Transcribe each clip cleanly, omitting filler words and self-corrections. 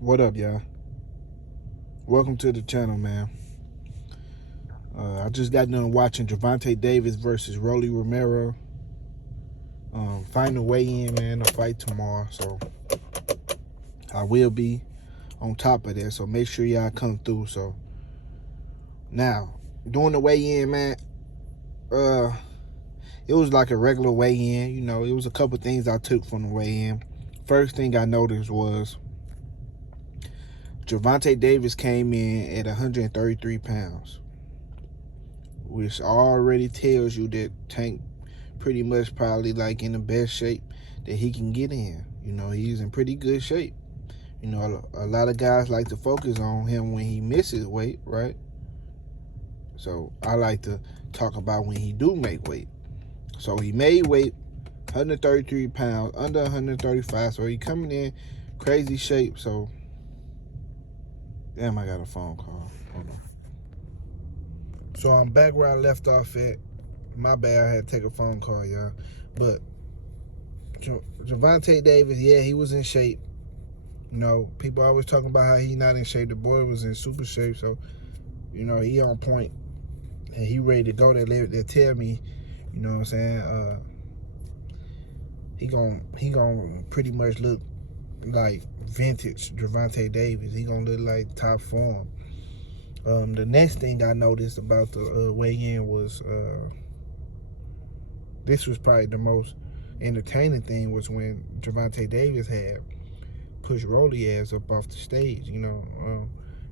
What up, y'all? Welcome to the channel, man. I just got done watching Gervonta Davis versus Rolly Romero. Final weigh-in, man. The fight tomorrow, so I will be on top of that. So make sure y'all come through. So now, doing the weigh-in, man. It was like a regular weigh-in. You know, it was a couple things I took from the weigh-in. First thing I noticed was Gervonta Davis came in at 133 pounds, which already tells you that Tank pretty much probably like in the best shape that he can get in. You know, he's in pretty good shape. You know, a lot of guys like to focus on him when he misses weight, right? So I like to talk about when he do make weight. So he made weight, 133 pounds, under 135. So he coming in crazy shape. So, damn, I got a phone call. Hold on. So I'm back where I left off at. My bad, I had to take a phone call, y'all. But Gervonta Davis, yeah, he was in shape. You know, people always talking about how he not in shape. The boy was in super shape, so, you know, he on point. And he ready to go. They tell me, you know what I'm saying, he gon' pretty much look like vintage Gervonta Davis. He gonna look like top form. The next thing I noticed about the weigh-in was, this was probably the most entertaining thing, was when Gervonta Davis had pushed Rolly ass up off the stage. You know,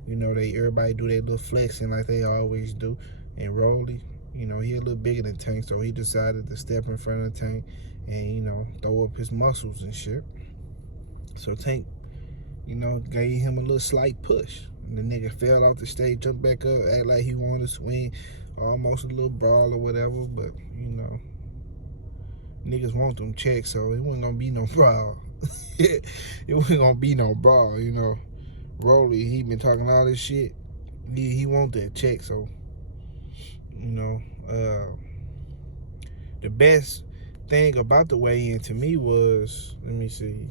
everybody do their little flexing like they always do, and Rolly, you know, he a little bigger than Tank, so he decided to step in front of Tank and, you know, throw up his muscles and shit. So Tank, you know, gave him a little slight push. And the nigga fell off the stage, jumped back up, act like he wanted to swing, almost a little brawl or whatever. But, you know, niggas want them checks, so it wasn't gonna be no brawl. It wasn't gonna be no brawl, you know. Rolly, he been talking all this shit. He want that check, so, you know, the best thing about the weigh-in to me was, let me see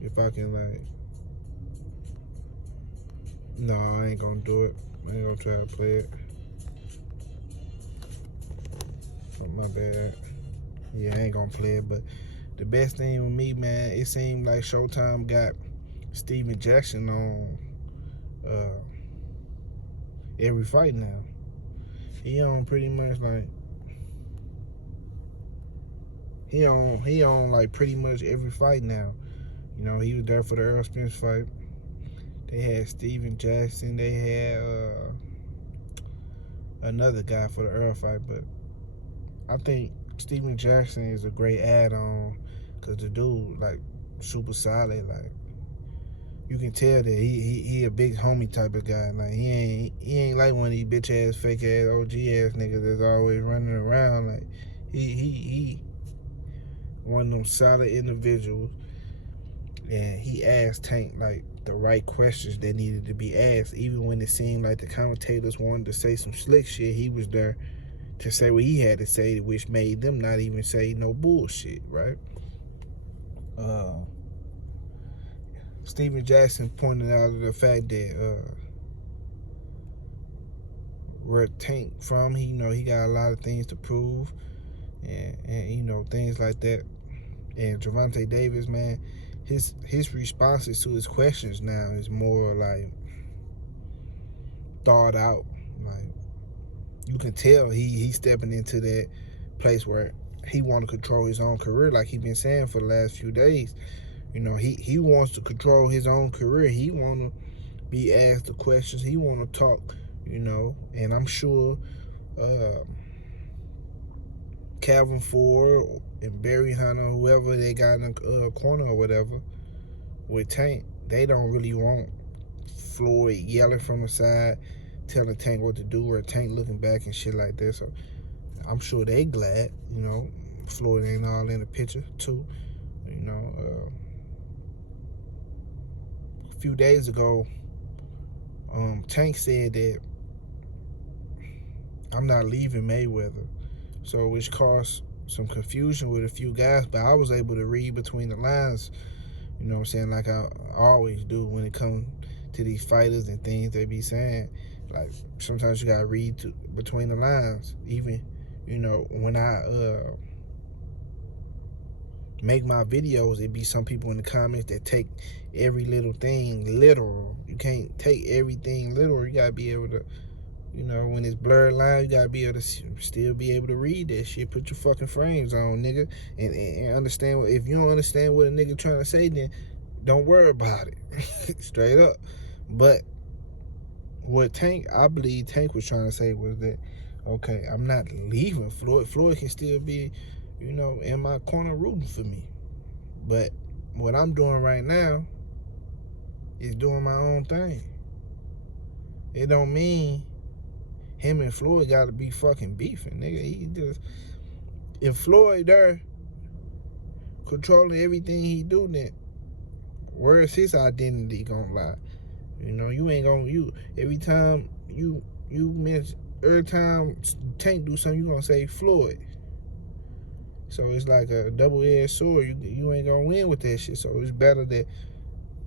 if I can, like, no, I ain't gonna do it. I ain't gonna try to play it. Oh, my bad. Yeah, I ain't gonna play it, but the best thing with me, man, it seemed like Showtime got Steven Jackson on every fight now. He on pretty much like he on like pretty much every fight now. You know, he was there for the Earl Spence fight. They had Steven Jackson. They had another guy for the Earl fight, but I think Steven Jackson is a great add-on because the dude, like, super solid. Like, you can tell that he a big homie type of guy. Like, he ain't like one of these bitch ass, fake ass, OG ass niggas that's always running around. Like, he one of them solid individuals, and he asked Tank like the right questions that needed to be asked. Even when it seemed like the commentators wanted to say some slick shit, he was there to say what he had to say, which made them not even say no bullshit, right? Steven Jackson pointed out the fact that where Tank from, he, you know, he got a lot of things to prove, and you know, things like that. And Gervonta Davis, man, his responses to his questions now is more like thought out. Like, you can tell he's stepping into that place where he want to control his own career, like he been saying for the last few days. You know, he wants to control his own career. He want to be asked the questions. He want to talk, you know. And I'm sure Calvin Ford and Barry Hunter, whoever they got in the corner or whatever, with Tank, they don't really want Floyd yelling from the side, telling Tank what to do, or Tank looking back and shit like that. So I'm sure they glad, you know, Floyd ain't all in the picture too. You know, a few days ago, Tank said that I'm not leaving Mayweather, so which caused some confusion with a few guys. But I was able to read between the lines You know what I'm saying? Like I always do when it comes to these fighters and things they be saying. Like sometimes you gotta read between the lines. Even, you know, when I make my videos, it be some people in the comments that take every little thing literal. You can't take everything literal. You gotta be able to, you know, when it's blurred line, you gotta be able to still be able to read that shit. Put your fucking frames on, nigga, and understand. If you don't understand what a nigga trying to say, then don't worry about it. Straight up. But what I believe Tank was trying to say was that, okay, I'm not leaving Floyd. Floyd can still be, you know, in my corner rooting for me. But what I'm doing right now is doing my own thing. It don't mean him and Floyd got to be fucking beefing, nigga. He just, if Floyd there controlling everything he do, then where's his identity gonna lie? You know, you ain't gonna, every time you miss, every time Tank do something, you gonna say Floyd. So it's like a double-edged sword. You ain't gonna win with that shit. So it's better that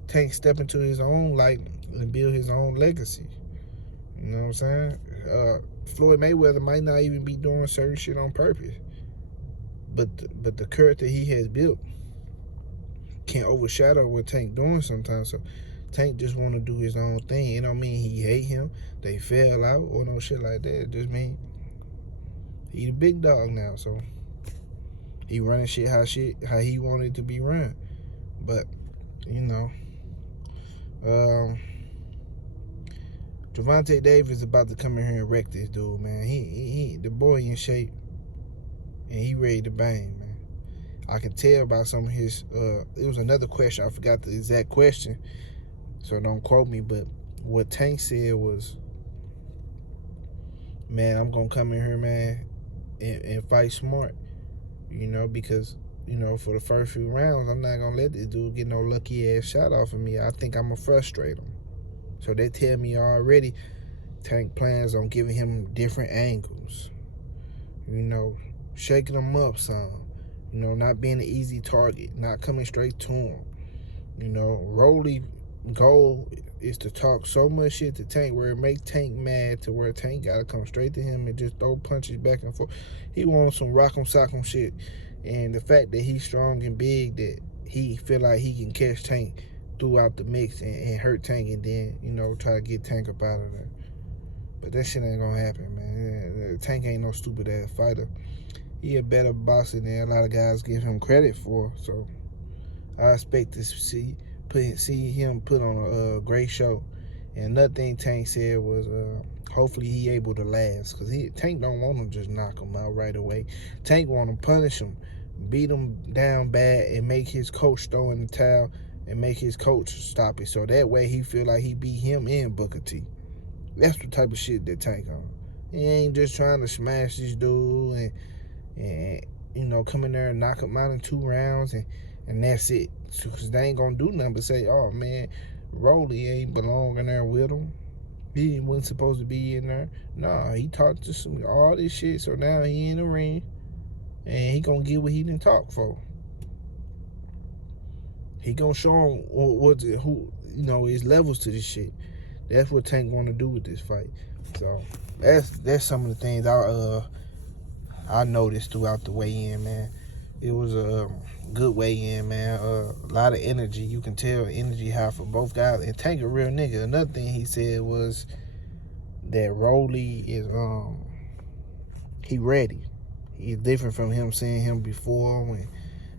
Tank step into his own light and build his own legacy. You know what I'm saying? Floyd Mayweather might not even be doing certain shit on purpose, but the character he has built can't overshadow what Tank doing sometimes. So Tank just want to do his own thing. It don't mean he hate him, they fell out, or no shit like that. It just mean he the big dog now. So he running shit how he wanted it to be run. But you know, Gervonta Davis is about to come in here and wreck this dude, man. He the boy in shape, and he ready to bang, man. I can tell by some of his. It was another question. I forgot the exact question, so don't quote me. But what Tank said was, man, I'm gonna come in here, man, and fight smart. You know, because, you know, for the first few rounds, I'm not gonna let this dude get no lucky ass shot off of me. I think I'm gonna frustrate him. So they tell me already Tank plans on giving him different angles. You know, shaking him up some. You know, not being an easy target, not coming straight to him. You know, Rolly goal is to talk so much shit to Tank where it make Tank mad to where Tank gotta come straight to him and just throw punches back and forth. He wants some rock'em sock'em shit. And the fact that he's strong and big, that he feel like he can catch Tank throughout the mix and hurt Tank, and then, you know, try to get Tank up out of there. But that shit ain't gonna happen, man. Tank ain't no stupid ass fighter. He a better boxer than a lot of guys give him credit for. So I expect to see him put on a great show. And another thing Tank said was, hopefully he able to last, because Tank don't want him just knock him out right away. Tank want him punish him, beat him down bad, and make his coach throw in the towel and make his coach stop it. So that way he feel like he beat him and Booker T. That's the type of shit that Tank on. He ain't just trying to smash this dude and you know, come in there and knock him out in 2 rounds and that's it. Because they ain't gonna do nothing but say, oh man, Rolly ain't belong in there with him. He wasn't supposed to be in there. Nah, he talked to all this shit, so now he in the ring and he gonna get what he didn't talk for. He gonna show him who you know, his levels to this shit. That's what Tank want to do with this fight. So that's some of the things I noticed throughout the weigh-in, man. It was a good weigh-in, man. A lot of energy. You can tell energy high for both guys. And Tank a real nigga. Another thing he said was that Rolly is he ready. He's different from him seeing him before when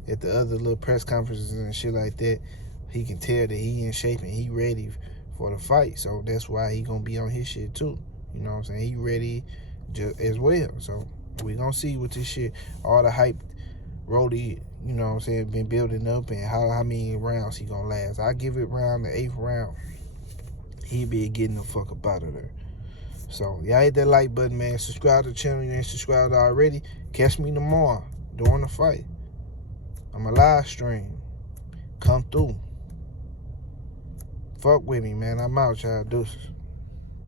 at the other little press conferences and shit like that. He can tell that he in shape and he ready for the fight. So that's why he gonna be on his shit too. You know what I'm saying? He ready just as well. So we gonna see what this shit, all the hype Rolly, you know what I'm saying, been building up, and how many rounds he gonna last. I give it around the 8th round. He be getting the fuck up out of there. So y'all hit that like button, man. Subscribe to the channel if you ain't subscribed already. Catch me tomorrow during the fight. I'm a live stream. Come through. Fuck with me, man. I'm out, y'all. Deuces.